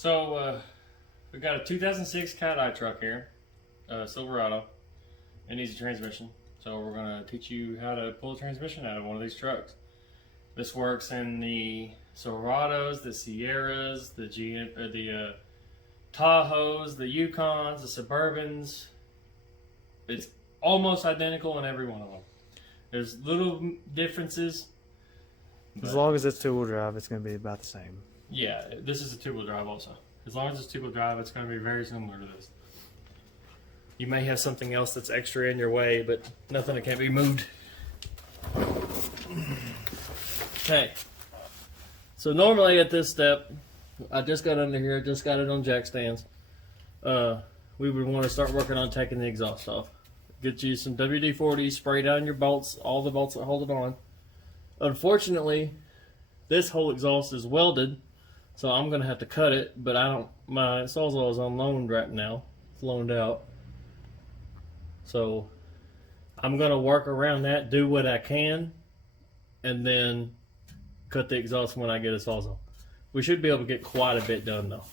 So we got a 2006 Cat-Eye truck here, Silverado. It needs a transmission. So we're going to teach you how to pull a transmission out of one of these trucks. This works in the Silverados, the Sierras, the Tahoes, the Yukons, the Suburbans. It's almost identical in every one of them. There's little differences. As long as it's two-wheel drive, it's going to be about the same. Yeah, this is a two-wheel drive also. As long as it's two-wheel drive, it's going to be very similar to this. You may have something else that's extra in your way, but nothing that can't be moved. Okay. So normally at this step, I just got under here, just got it on jack stands. We would want to start working on taking the exhaust off. Get you some WD-40, spray down your bolts, all the bolts that hold it on. Unfortunately, this whole exhaust is welded, so I'm going to have to cut it, but my Sawzall is on loan right now. It's loaned out. So I'm going to work around that, do what I can, and then cut the exhaust when I get a Sawzall. We should be able to get quite a bit done though.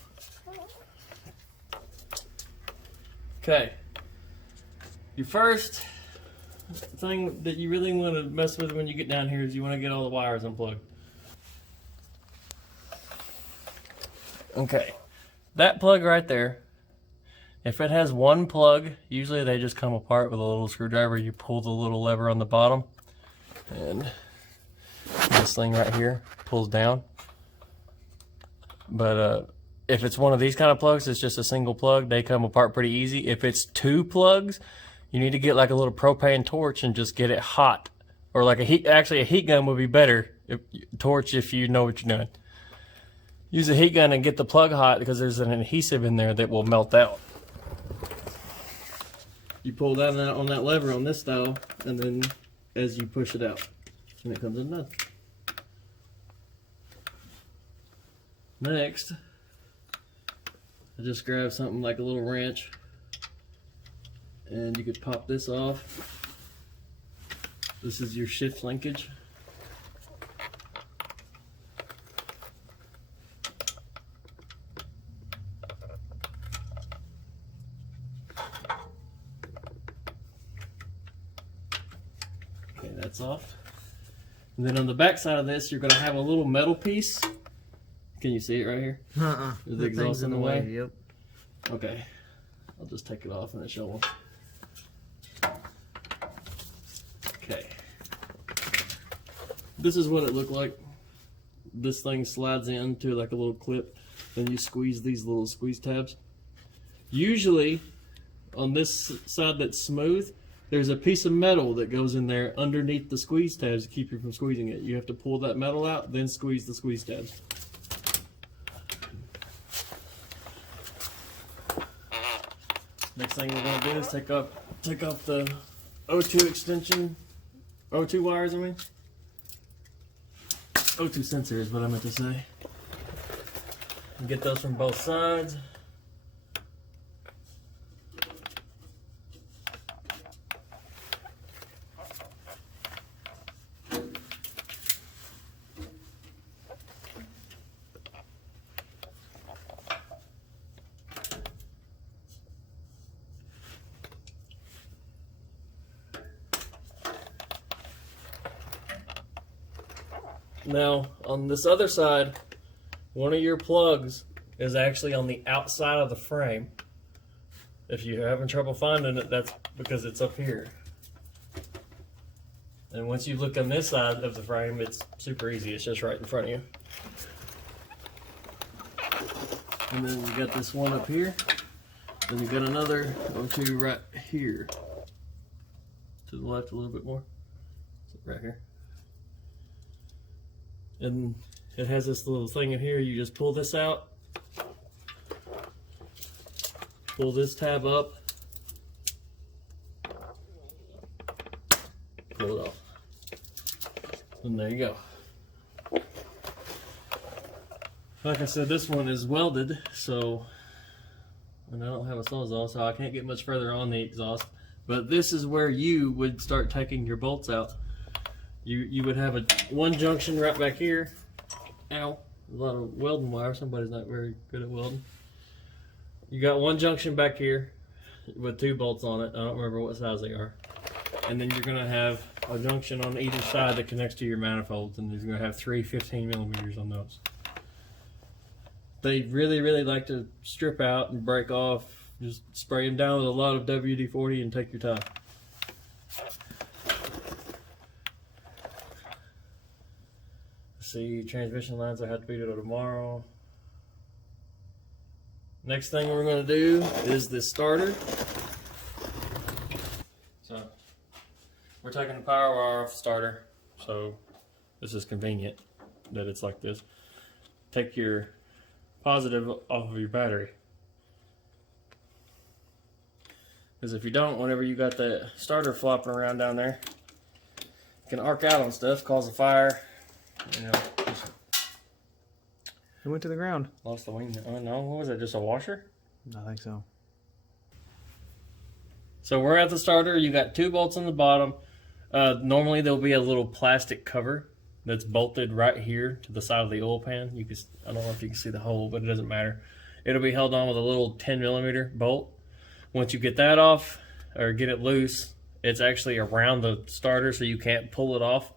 Okay. Your first thing that you really want to mess with when you get down here is you want to get all the wires unplugged. Okay. That plug right there, if it has one plug, usually they just come apart with a little screwdriver. You pull the little lever on the bottom, and this thing right here pulls down. But if it's one of these kind of plugs, it's just a single plug. They come apart pretty easy. If it's two plugs, you need to get like a little propane torch and just get it hot. Or like a heat gun would be better. Torch if you know what you're doing. Use a heat gun and get the plug hot because there's an adhesive in there that will melt out. You pull down on that lever on this style, and then as you push it out, and it comes undone. Next, I just grab something like a little wrench, and you could pop this off. This is your shift linkage. Okay, that's off. And then on the back side of this, you're going to have a little metal piece. Can you see it right here? Is the exhaust in the way? Yep. Okay. I'll just take it off and show them. Okay. This is what it looked like. This thing slides into like a little clip. Then you squeeze these little squeeze tabs. Usually, on this side that's smooth, there's a piece of metal that goes in there underneath the squeeze tabs to keep you from squeezing it. You have to pull that metal out, then squeeze the squeeze tabs. Next thing we're going to do is take off the O2 extension, O2 wires I mean. O2 sensor is what I meant to say. And get those from both sides. Now, on this other side, one of your plugs is actually on the outside of the frame. If you're having trouble finding it, that's because it's up here. And once you look on this side of the frame, it's super easy. It's just right in front of you. And then you got this one up here. Then you got another O2 right here. To the left a little bit more. Right here. And it has this little thing in here. You just pull this out, pull this tab up, pull it off, and there you go. Like I said, this one is welded, and I don't have a Sawzall, so I can't get much further on the exhaust. But this is where you would start taking your bolts out. You would have one junction right back here. Ow. a lot of welding wire. Somebody's not very good at welding. You got one junction back here with 2 bolts on it. I don't remember what size they are. And then you're going to have a junction on either side that connects to your manifolds, and you're going to have 3 15 millimeters on those. They really, really like to strip out and break off. Just spray them down with a lot of WD-40 and take your time. See, transmission lines I have to be to tomorrow. Next thing we're going to do is this starter. So we're taking the power wire off the starter, so this is convenient that it's like this. Take your positive off of your battery, because if you don't, whenever you got that starter flopping around down there, it can arc out on stuff, cause a fire. You know, It went to the ground. lost the wing. Oh no, what was it? Just a washer? I think so. So we're at the starter. You got 2 bolts on the bottom. Normally there'll be a little plastic cover that's bolted right here to the side of the oil pan. You can, I don't know if you can see the hole, but it doesn't matter. It'll be held on with a little 10 millimeter bolt. Once you get that off or get it loose, it's actually around the starter, so you can't pull it off.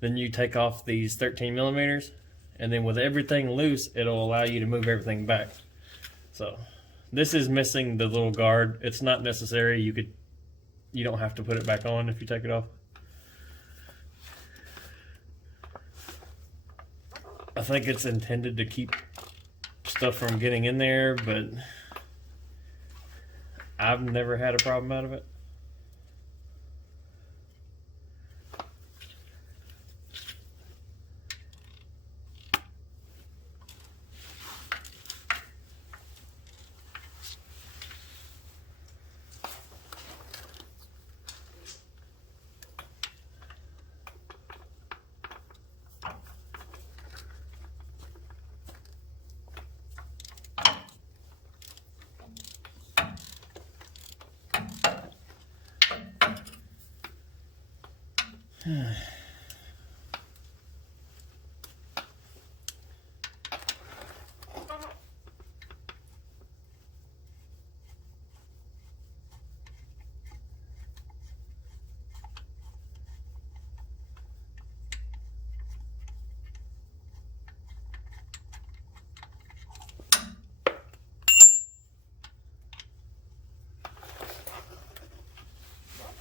Then you take off these 13 millimeters, and then with everything loose, it'll allow you to move everything back. So this is missing the little guard. It's not necessary. You don't have to put it back on if you take it off. I think it's intended to keep stuff from getting in there, but I've never had a problem out of it.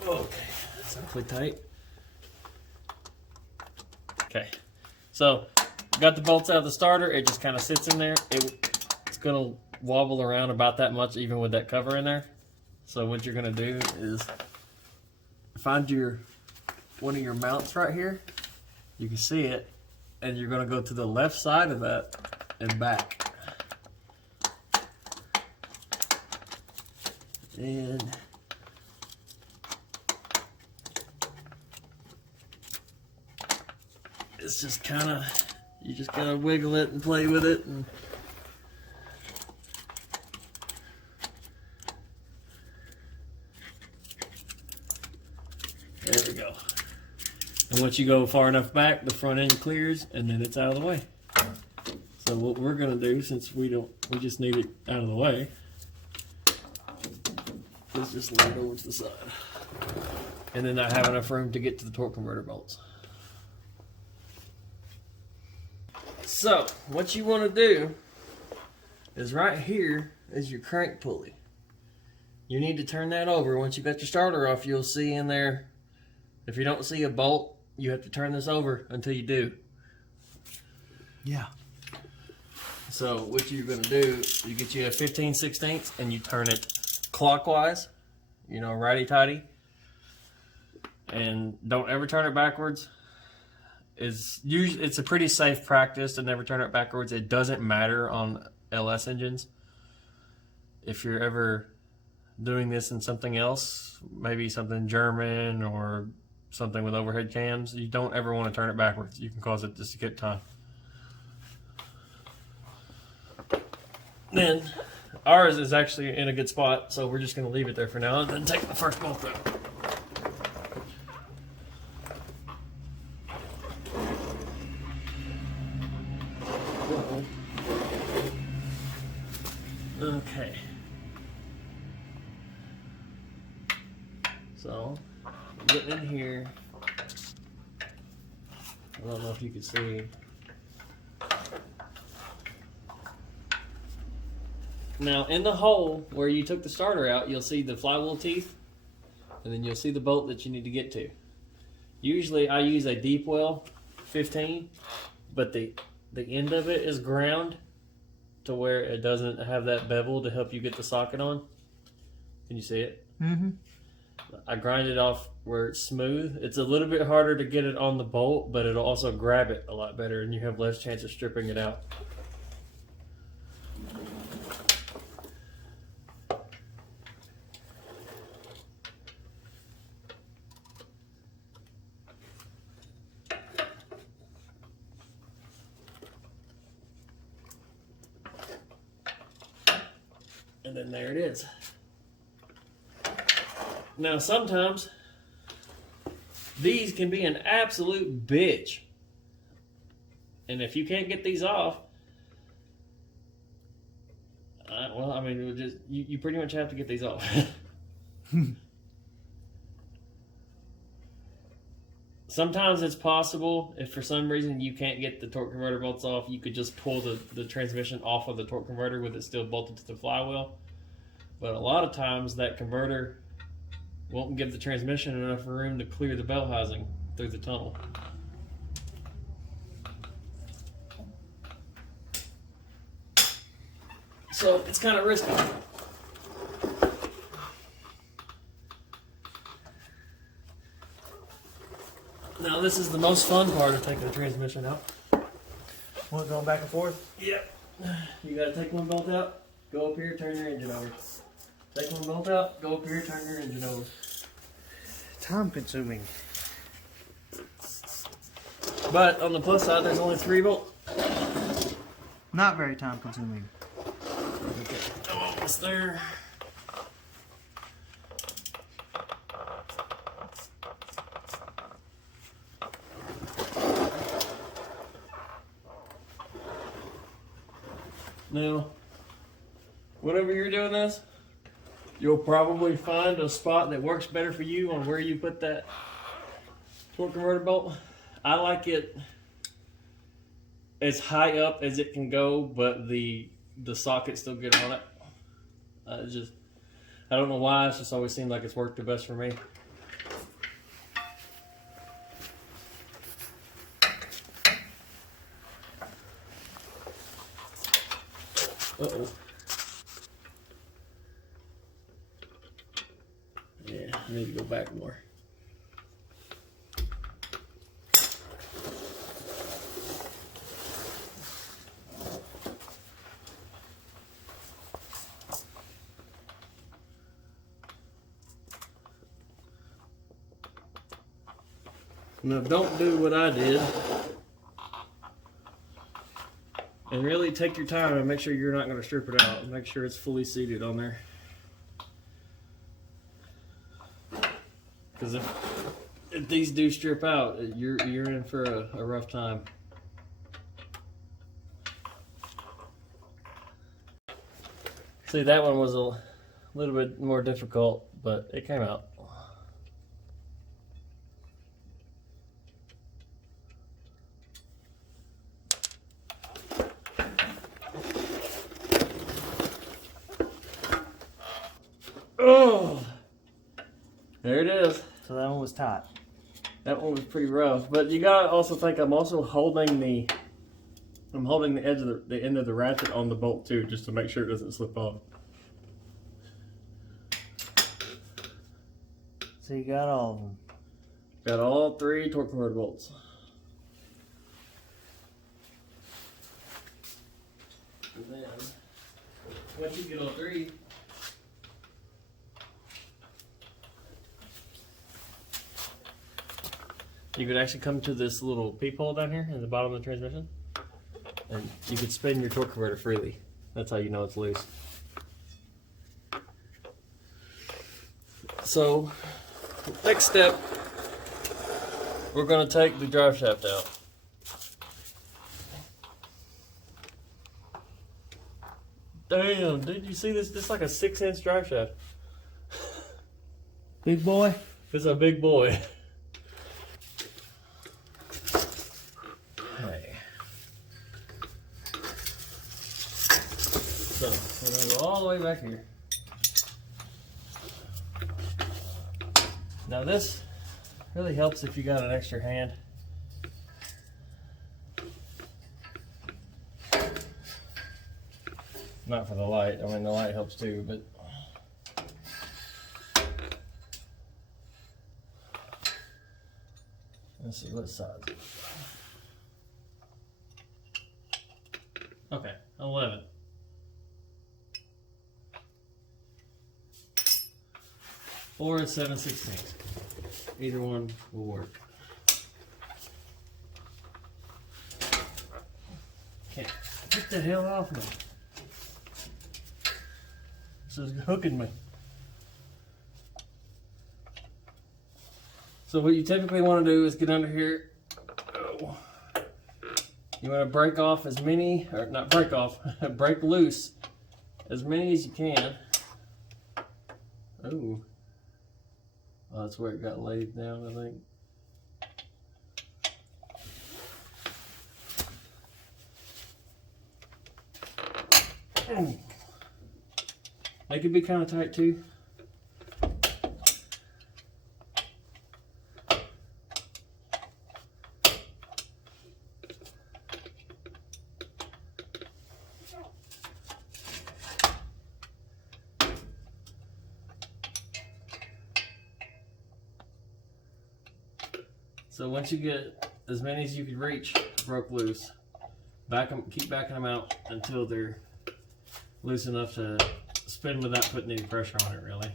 Okay, that's awfully tight. Okay, so got the bolts out of the starter. It just kind of sits in there. It's gonna wobble around about that much, even with that cover in there. So what you're gonna do is find one of your mounts right here. You can see it, and you're gonna go to the left side of that and back. And it's just kind of, you just gotta wiggle it and play with it. And there we go. And once you go far enough back, the front end clears, and then it's out of the way. So what we're gonna do, since we just need it out of the way, is just lay it over to the side. And then I have enough room to get to the torque converter bolts. So, what you want to do is right here is your crank pulley. You need to turn that over. Once you got your starter off, you'll see in there, if you don't see a bolt, you have to turn this over until you do. Yeah. So, what you're going to do, you get you a 15/16 and you turn it clockwise, you know, righty-tighty. And don't ever turn it backwards. It's a pretty safe practice to never turn it backwards. It doesn't matter on LS engines. If you're ever doing this in something else, maybe something German or something with overhead cams, you don't ever want to turn it backwards. You can cause it to skip time. Then ours is actually in a good spot, so we're just going to leave it there for now and then take the first bolt out. Okay. So, getting in here. I don't know if you can see. Now, in the hole where you took the starter out, you'll see the flywheel teeth, and then you'll see the bolt that you need to get to. Usually, I use a deep well 15, but the end of it is ground to where it doesn't have that bevel to help you get the socket on. Can you see it? Mm-hmm. I grind it off where it's smooth. It's a little bit harder to get it on the bolt, but it'll also grab it a lot better, and you have less chance of stripping it out. And then there it is. Now sometimes these can be an absolute bitch. And if you can't get these off, well, I mean, you pretty much have to get these off. Sometimes it's possible, if for some reason you can't get the torque converter bolts off, you could just pull the transmission off of the torque converter with it still bolted to the flywheel. But a lot of times that converter won't give the transmission enough room to clear the bell housing through the tunnel. So it's kind of risky. Now this is the most fun part of taking the transmission out. What, going back and forth? Yep. You gotta take one bolt out, go up here, turn your engine over. Take one bolt out, go up here, turn your engine over. Time consuming. But on the plus side, there's only 3 bolts. Not very time consuming. Okay, almost there. Now, whenever you're doing this, you'll probably find a spot that works better for you on where you put that torque converter bolt. I like it as high up as it can go, but the socket's still good on it. I don't know why, it's just always seemed like it's worked the best for me. Uh-oh. Yeah, I need to go back more. Now don't do what I did. And really take your time and make sure you're not going to strip it out. Make sure it's fully seated on there. Because if these do strip out, you're in for a rough time. See, that one was a little bit more difficult, but it came out. Oh, there it is. So that one was tight. That one was pretty rough, but you gotta also think I'm also holding the edge of the end of the ratchet on the bolt too, just to make sure it doesn't slip off. So you got all of them. Got all 3 torque converter bolts. And then once you get all 3. You could actually come to this little peephole down here in the bottom of the transmission, and you could spin your torque converter freely. That's how you know it's loose. So, next step, we're going to take the drive shaft out. Damn, did you see this? This is like a 6-inch drive shaft. Big boy? It's a big boy. Okay. So, we're going to go all the way back here. Now this really helps if you got an extra hand. Not for the light. I mean, the light helps too, but let's see what size. Okay, 11. Or a 7/16. Either one will work. Okay, get the hell off me. This is hooking me. So what you typically want to do is get under here. Oh. You want to break off as many, or not break off, break loose as many as you can. Oh. Oh, that's where it got laid down, I think. They could be kind of tight too. So once you get as many as you can reach broke loose, keep backing them out until they're loose enough to spin without putting any pressure on it, really.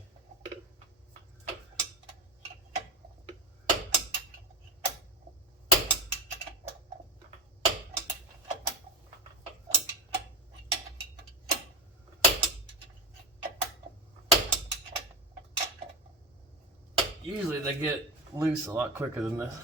Usually they get loose a lot quicker than this.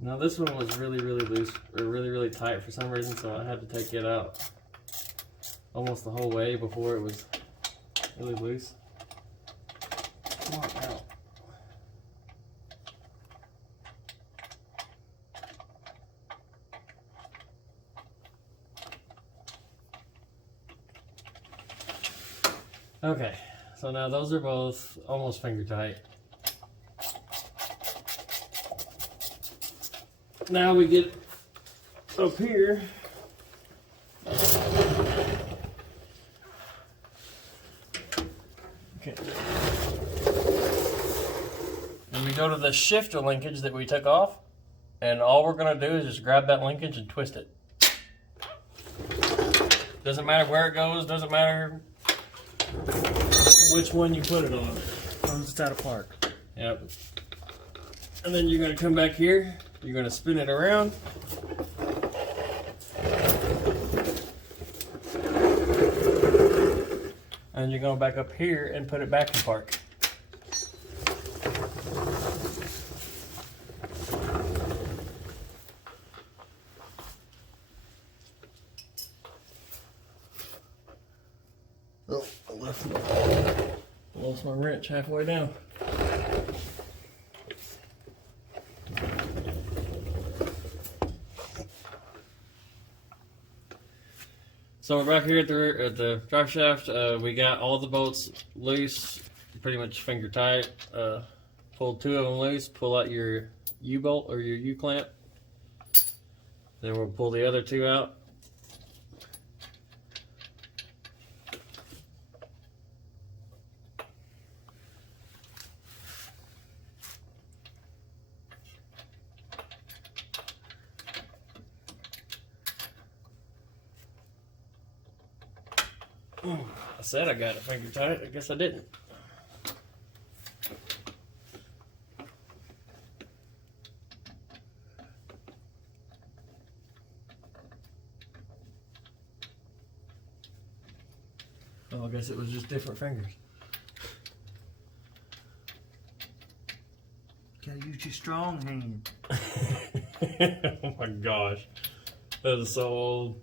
Now this one was really loose, or really tight for some reason, so I had to take it out almost the whole way before it was really loose. Come on out. Okay, so now those are both almost finger tight. Now we get up here. Okay. And we go to the shifter linkage that we took off, and all we're going to do is just grab that linkage and twist it. Doesn't matter where it goes, doesn't matter which one you put it on. As long as it's out of park. Yep. And then you're going to come back here. You're going to spin it around. And you're going to back up here and put it back in park. Oh, I lost my wrench halfway down. So we're back here at the drive shaft. We got all the bolts loose, pretty much finger tight. Pull 2 of them loose. Pull out your U-bolt or your U-clamp. Then we'll pull the other 2 out. I said I got it finger tight. I guess I didn't. Oh, I guess it was just different fingers. Gotta use your strong hand. Oh my gosh. That is so old.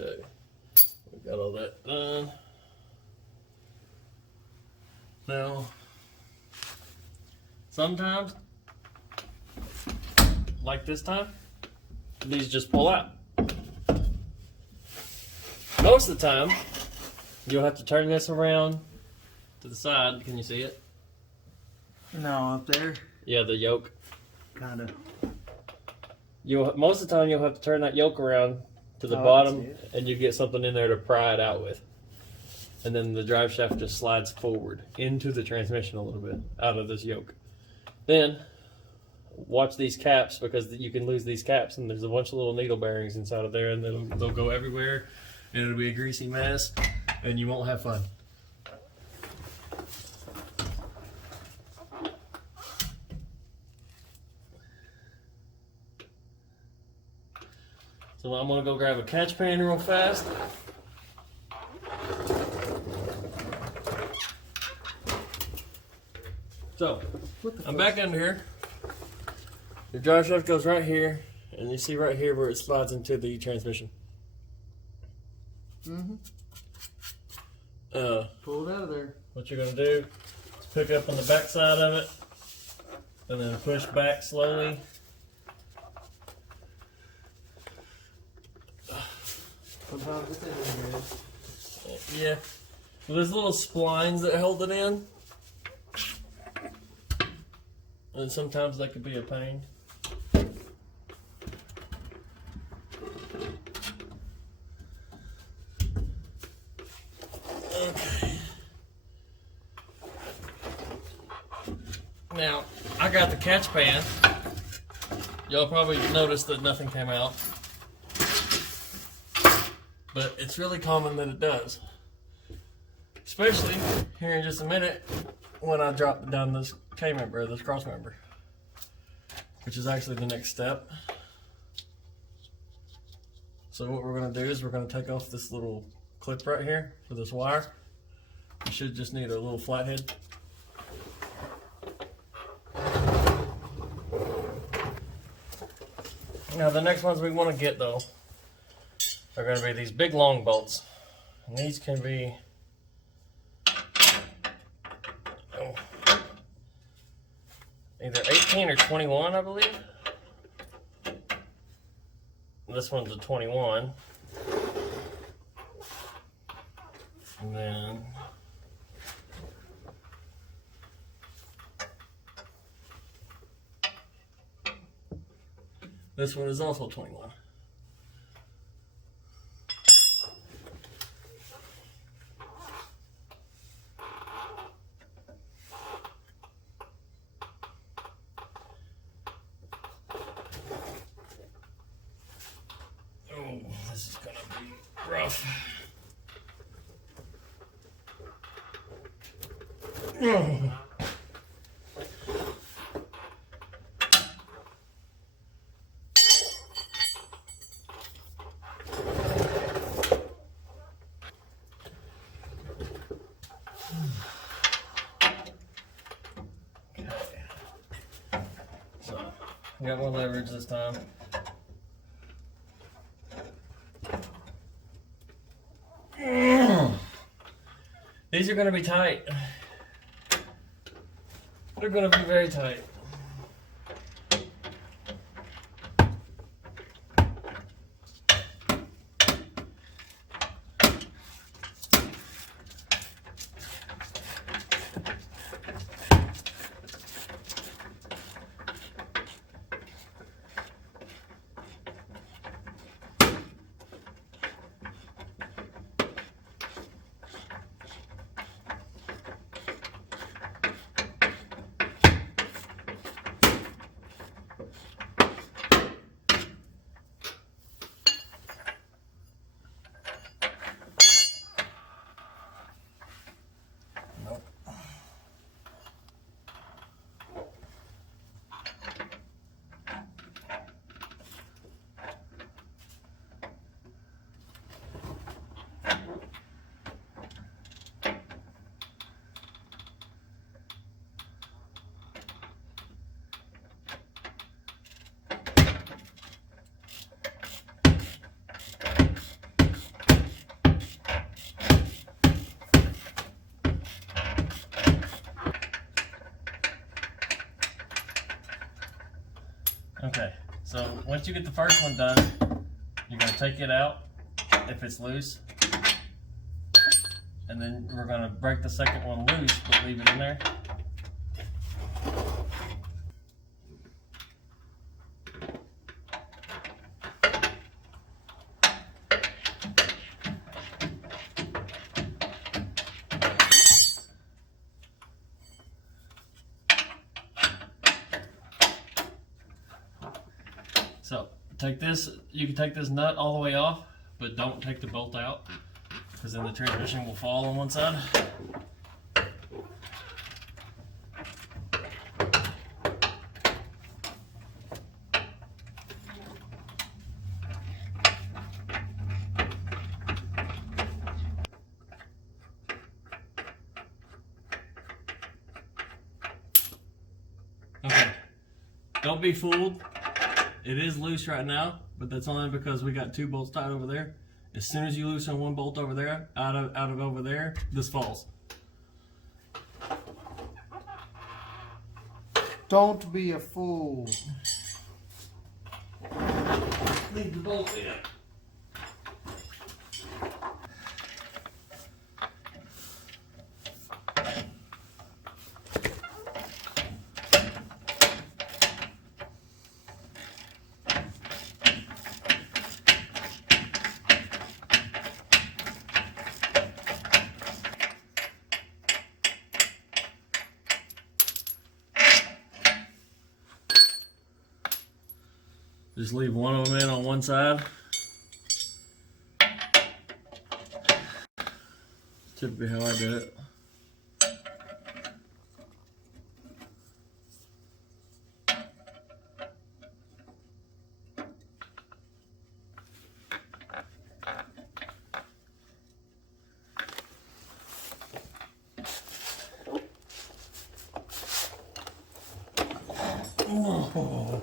Okay. We got all that done. Now, sometimes, like this time, these just pull out. Most of the time, you'll have to turn this around to the side. Can you see it? No, up there. Yeah, the yoke. Kinda. Most of the time, you'll have to turn that yoke around to the bottom, and you get something in there to pry it out with. And then the drive shaft just slides forward into the transmission a little bit out of this yoke. Then watch these caps, because you can lose these caps, and there's a bunch of little needle bearings inside of there, and they'll go everywhere, and it'll be a greasy mess, and you won't have fun. So I'm gonna go grab a catch pan real fast. So, I'm back under here. The drive shaft goes right here, and you see right here where it slides into the transmission. Mm-hmm. Pull it out of there. What you're gonna do is pick up on the back side of it, and then push back slowly. Sometimes it's in here. Yeah. Well, there's little splines that hold it in. And sometimes that could be a pain. Okay. Now, I got the catch pan. Y'all probably noticed that nothing came out. But it's really common that it does. Especially here in just a minute when I drop down this K-member, this Crossmember, which is actually the next step. So what we're going to do is we're going to take off this little clip right here for this wire. You should just need a little flathead. Now the next ones we want to get though are going to be these big long bolts, and these can be either 18 or 21, I believe. This one's a 21. And then this one is also 21. This is gonna be rough. So, I got more leverage this time. These are going to be tight. They're going to be very tight. you get the first one done, you're going to take it out if it's loose. And then we're going to break the second one loose, but leave it in there. So take this, you can take this nut all the way off, but don't take the bolt out, because then the transmission will fall on one side. Okay, don't be fooled. It is loose right now, but that's only because we got 2 bolts tied over there. As soon as you loosen 1 bolt over there, out of over there, this falls. Don't be a fool. Leave the bolt in. Just leave one of them in on one side. Typically how I do it. Oh.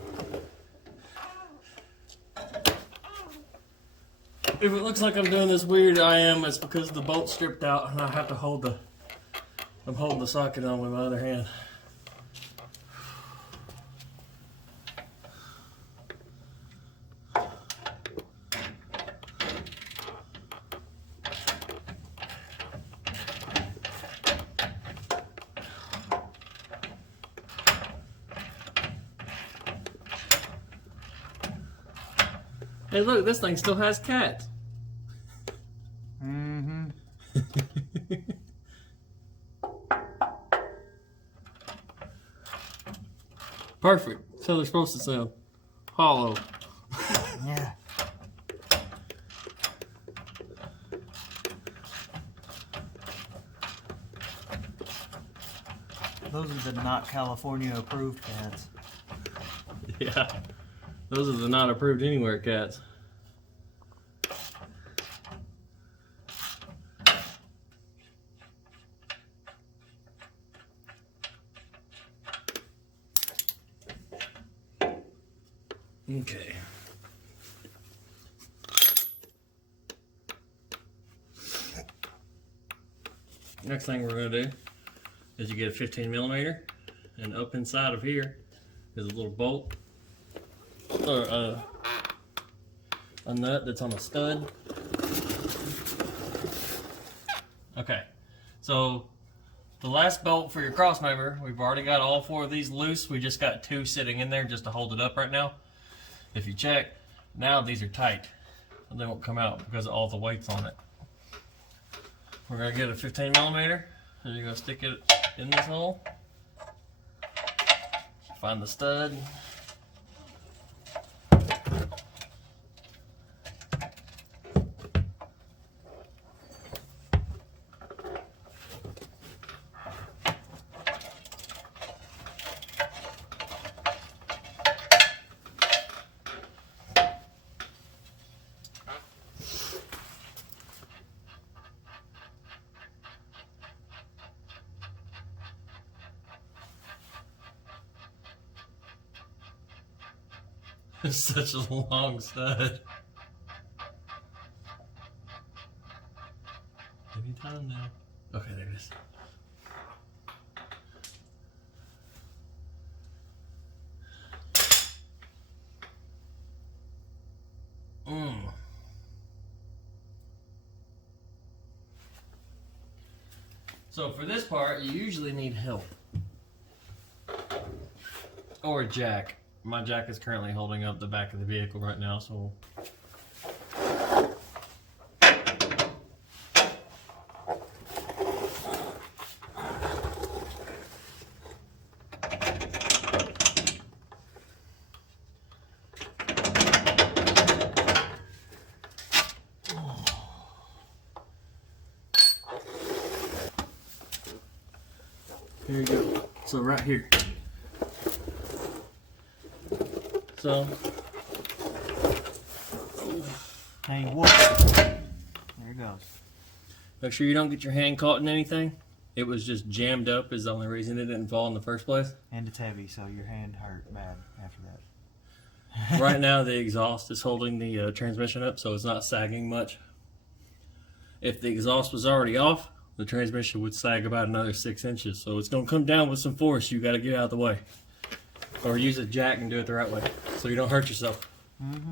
If it looks like I'm doing this weird, I am. It's because the bolt's stripped out and I have to hold the, I'm holding the socket on with my other hand. Hey look, this thing still has cats. Mm-hmm. Perfect. That's how they're supposed to sound. Hollow. Yeah. Those are the not California approved cats. Yeah. Those are the not approved anywhere cats. Okay. Next thing we're going to do is you get a 15 millimeter, and up inside of here is a little bolt or a nut that's on a stud. Okay, so the last bolt for your crossmember, we've already got all 4 of these loose. We just got 2 sitting in there just to hold it up right now. If you check, now these are tight. They won't come out because of all the weight's on it. We're going to get a 15 millimeter, and you're going to stick it in this hole. Find the stud. It's such a long stud. Anytime now. Okay, there it is. So for this part, you usually need help. Or a jack. My jack is currently holding up the back of the vehicle right now, so... Here you go. So right here. So. Hey, whoop. There it goes. Make sure you don't get your hand caught in anything. It was just jammed up is the only reason it didn't fall in the first place. And it's heavy, so your hand hurt bad after that. Right now the exhaust is holding the transmission up, so it's not sagging much. If the exhaust was already off, the transmission would sag about another 6 inches. So it's going to come down with some force. You got to get out of the way. Or use a jack and do it the right way so you don't hurt yourself. Mm-hmm.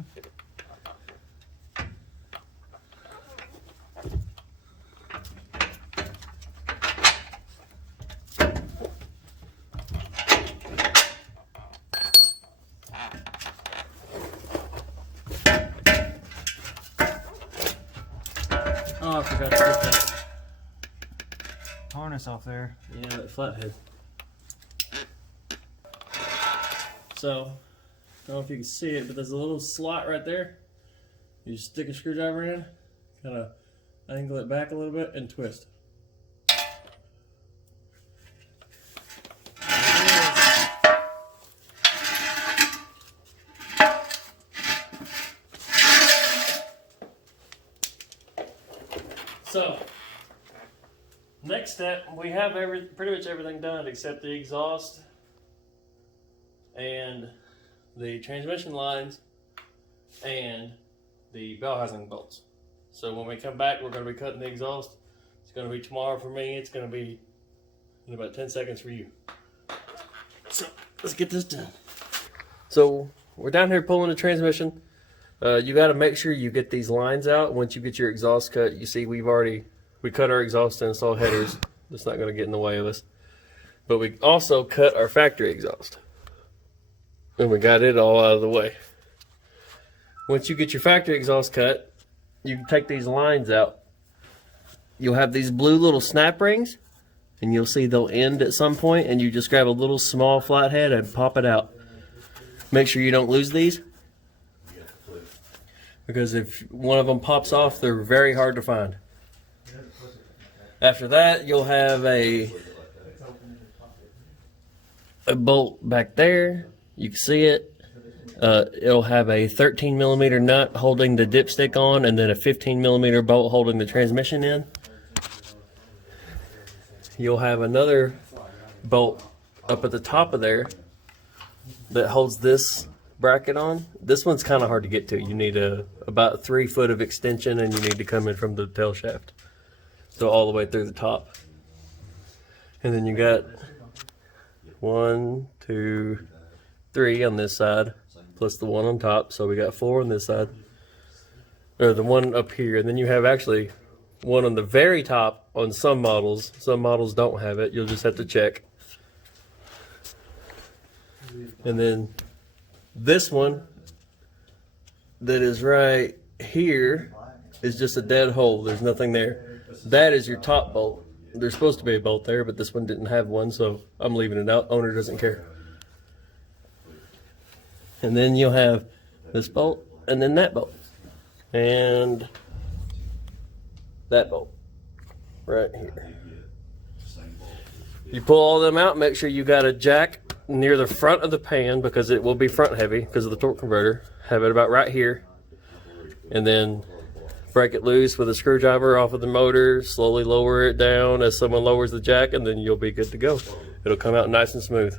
Oh, I forgot to put that. Harness off there. Yeah, that flathead. So, I don't know if you can see it, but there's a little slot right there. You stick a screwdriver in, kind of angle it back a little bit, and twist. So, next step, we have pretty much everything done except the exhaust and the transmission lines and the bell housing bolts. So when we come back, we're going to be cutting the exhaust. It's going to be tomorrow for me. It's going to be in about 10 seconds for you. So let's get this done. So we're down here pulling the transmission. You got to make sure you get these lines out. Once you get your exhaust cut, you see we cut our exhaust and installed headers. That's not going to get in the way of us. But we also cut our factory exhaust. And we got it all out of the way. Once you get your factory exhaust cut, you can take these lines out. You'll have these blue little snap rings, and you'll see they'll end at some point, and you just grab a little small flathead and pop it out. Make sure you don't lose these, because if one of them pops off, they're very hard to find. After that, you'll have a bolt back there. You can see it. It'll have a 13 millimeter nut holding the dipstick on, and then a 15 millimeter bolt holding the transmission in. You'll have another bolt up at the top of there that holds this bracket on. This one's kind of hard to get to. You need about 3 foot of extension, and you need to come in from the tail shaft, so all the way through the top. And then you got 1, 2, 3 on this side, plus the one on top, so we got 4 on this side, or the one up here. And then you have actually one on the very top on some models. Some models don't have it. You'll just have to check. And then this one that is right here is just a dead hole. There's nothing there. That is your top bolt. There's supposed to be a bolt there, but this one didn't have one, so I'm leaving it out. Owner doesn't care. And then you'll have this bolt, and then that bolt, and that bolt right here. You pull all them out, make sure you got a jack near the front of the pan, because it will be front heavy because of the torque converter. Have it about right here, and then break it loose with a screwdriver off of the motor. Slowly lower it down as someone lowers the jack, and then you'll be good to go. It'll come out nice and smooth.